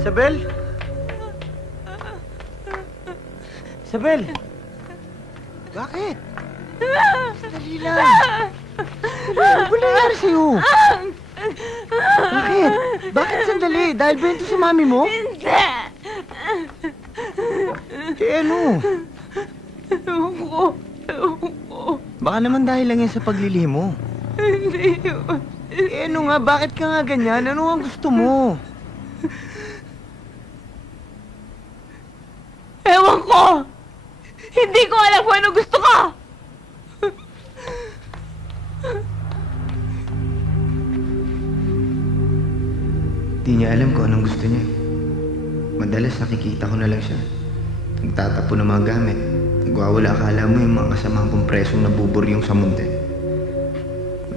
Isabel? Isabel? Bakit? Dali lang. Ano ba nangyari sa'yo? Bakit? Bakit sandali? Dahil ba ito si mami mo? Hindi! Ano? Ewan ko. Baka naman dahil lang yan sa paglilihim mo. Hindi yun. Ano nga? Bakit ka nga ganyan? Ano ang gusto mo? Ewan ko! Hindi ko alam kung ano gusto ko! Di niya alam kung anong gusto niya. Madalas nakikita ko na lang siya. Nagtatapo ng mga gamit. Nagwawala, akala mo yung mga kasamang kompresong nabuburyong sa munti.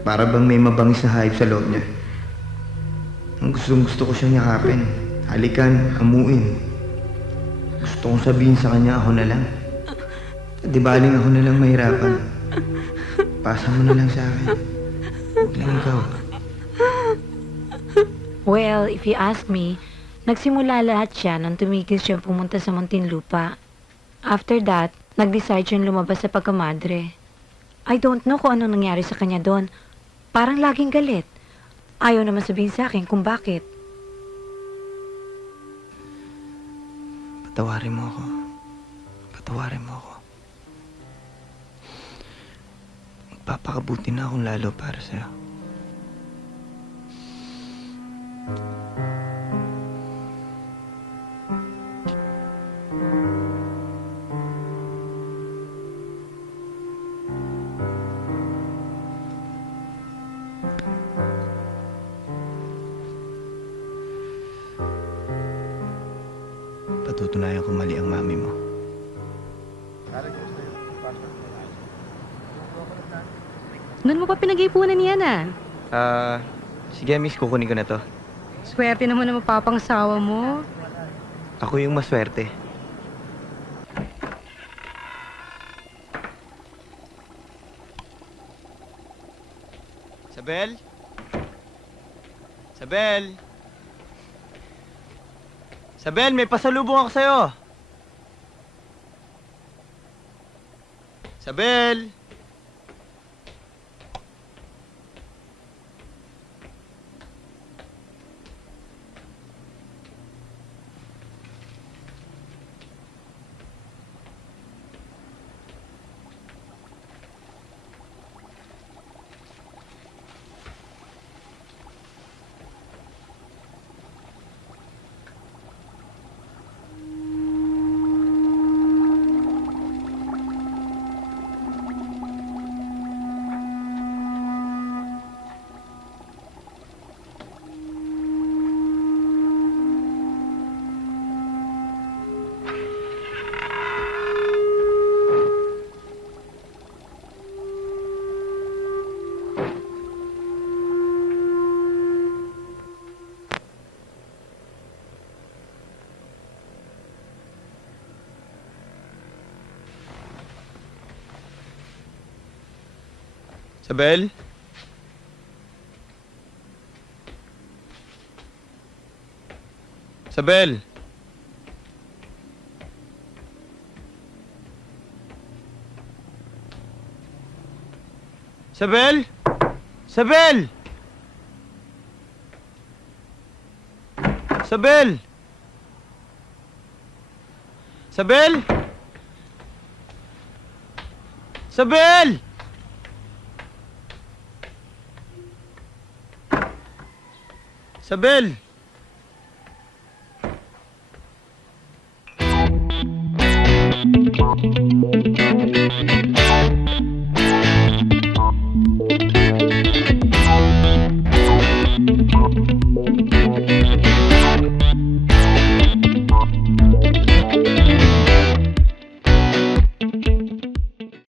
Para bang may mabangis na hayop sa loob niya. Ang gusto ko siyang yakapin. Halikan, amuin. Gusto kong sabihin sa kanya, ako na lang. Di baling ako na lang mahirapan. Pasa mo na lang sa akin. Huwag lang ikaw. Well, if you ask me, nagsimula lahat siya nang tumigil siya pumunta sa Muntinlupa. After that, nag-decide siyang lumabas sa pagkamadre. I don't know kung ano nangyari sa kanya doon. Parang laging galit. Ayaw naman sabihin sa akin kung bakit. Patawarin mo ako. Patawarin mo ako. Magpapakabuti na akong lalo para sa'yo. Patutunayan ko mali ang mami mo. Noon mo pa pinag-ipunan yan Sige miss, kukunin ko na to. Swerte naman na mapapangsawa mo. Ako yung maswerte. Isabel? Isabel? Isabel, may pasalubong ako sa'yo. Isabel? Isabel? Isabel? Isabel? Isabel? Isabel? Isabel? Isabel? Isabel!